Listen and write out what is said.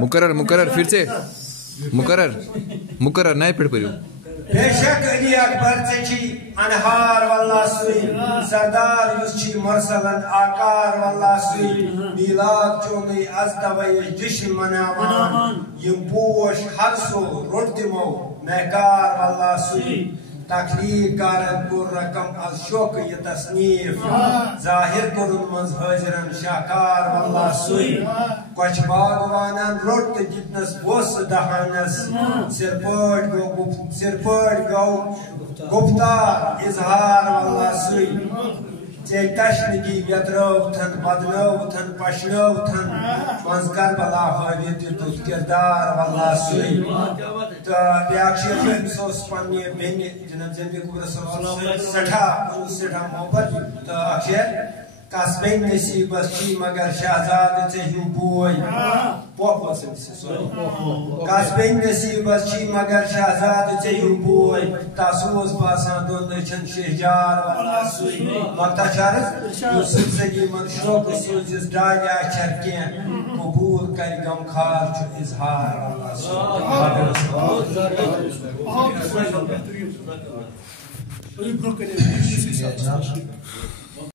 मुकर्रर फिर से मुकर्रर नए फिर पढ़ो बेशक अली अकबर ची अनहार वल्लाह सुई सरदार युसची मरसलन आकार वल्लाह सुई मिलाद चोंगी अज़दवई जश्न मनावान यम पोश हर सो रोटिमो महकार वल्लाह सुई तकलीर कारत कुर रकम अज शोक ये तस्नीफ जाहिर कुरुन मज हाजिरन शाकार वल्लाह सुई कुछ बागवानन रोट जितनस बोस दहानस सिरपट गो गुफ्तार इजहार वल्लाह सुई चे तशनगी व्यत्रवथन बदलवथन पशनवथन मंज करबला हावित तुत किरदार वल्लाह सुई तो ब्याक शेख सोस पन्ने बेने जनाब जंबी कुबर सठा मोहब्बत तो अक्षर कास्बेन नसीबस छी मगर शहजाद चहु बोय कास्बेन नसीबस छी मगर शहजाद चहु बोय तासोस बासा दोन छन शहजार वल्लाह सुई मक्तशर यूसुफ सगी मन शोक सोजिस डाया छरके कबूल कर गमखार छु इजहार वल्लाह सुई